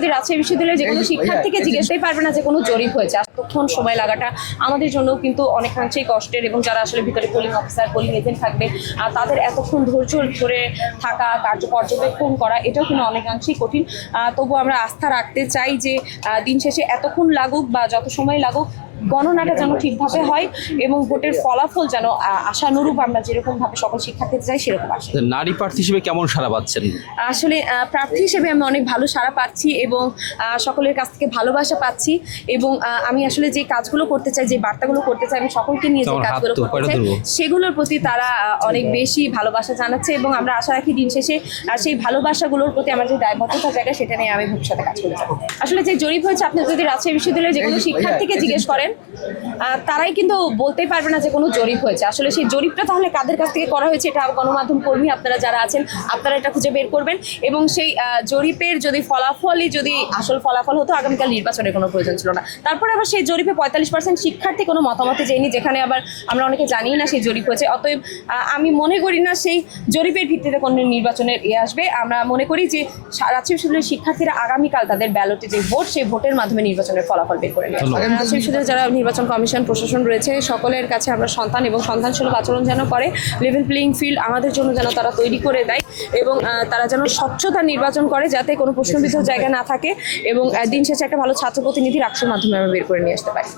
যদি রাজশাহী বিশ্ববিদ্যালয়ের যে কোনো শিক্ষার্থীকে জিজ্ঞেসই পারবে না যে কোনো জরিপ হয়েছে। এতক্ষণ সময় লাগাটা আমাদের জন্য কিন্তু অনেকাংশেই কষ্টের এবং যারা আসলে ভিতরে পোলিং অফিসার পোলিং এজেন্ট থাকবে আর তাদের এতক্ষণ ধৈর্য ধরে থাকা কার্য পর্যবেক্ষণ করা এটাও কিন্তু অনেকাংশেই কঠিন। তবু আমরা আস্থা রাখতে চাই যে দিন শেষে এতক্ষণ লাগুক বা যত সময় লাগুক গণনাটা যেন ঠিকভাবে হয় এবং ভোটের ফলাফল যেন আশানুরূপ আমরা যেরকম ভাবে সকল শিক্ষার্থীতে চাই সেরকম আসে নারী প্রার্থী হিসেবে কেমন সারা পাচ্ছেন? আসলে প্রার্থী হিসেবে আমি অনেক ভালো সাড়া পাচ্ছি এবং সকলের কাছ থেকে ভালোবাসা পাচ্ছি এবং আমি আসলে যে কাজগুলো করতে চাই যে বার্তাগুলো করতে চাই আমি সকলকে নিয়ে যে কাজগুলো করতে চাই সেগুলোর প্রতি তারা অনেক বেশি ভালোবাসা জানাচ্ছে এবং আমরা আশা রাখি দিন শেষে সেই ভালোবাসাগুলোর প্রতি আমার যে দায়বদ্ধতা জায়গা সেটা নিয়ে আমি ভবিষ্যতে কাজ করে আসলে যে জরিপ হয়েছে আপনি যদি রাজশাহী বিশ্ববিদ্যালয়ের যে কোনো শিক্ষার্থীকে জিজ্ঞেস করেন আহ, তারাই কিন্তু বলতেই পারবে না যে কোনো জরিপ হয়েছে। আসলে সেই জরিপটা তাহলে কাদের কাছ থেকে করা হয়েছে এটা গণমাধ্যম কর্মী আপনারা যারা আছেন আপনারা এটা খুঁজে বের করবেন। এবং সেই জরিপের যদি ফলাফলই যদি আসল ফলাফল হতো আগামীকাল নির্বাচনের কোনো প্রয়োজন ছিল না। তারপরে আবার সেই জরিপে পঁয়তাল্লিশ পার্সেন্ট শিক্ষার্থী কোনো মতামতে যায়নি যেখানে আবার আমরা অনেকে জানি না সেই জরিপ হয়েছে। অতএব আমি মনে করি না সেই জরিপের ভিত্তিতে কোনো নির্বাচনের এ আসবে। আমরা মনে করি যে রাজশাহী বিশ্ববিদ্যালয়ের শিক্ষার্থীরা আগামীকাল তাদের ব্যালটে যে ভোট সেই ভোটের মাধ্যমে নির্বাচনের ফলাফল বের করে নেবে। রাজশাহী বিশ্ববিদ্যালয়ের যারা যারা নির্বাচন কমিশন, প্রশাসন রয়েছে। সকলের কাছে আমরা সন্তান এবং সন্তান আচরণ যেন করে লেভেল প্লেইং ফিল্ড আমাদের জন্য যেন তারা তৈরি করে দেয় এবং তারা যেন স্বচ্ছতা নির্বাচন করে যাতে কোনো প্রশ্নবিদ্ধ জায়গা না থাকে এবং দিন শেষে একটা ভালো ছাত্র প্রতিনিধি রাষ্ট্রের মাধ্যমে আমরা বের করে নিয়ে আসতে পারি।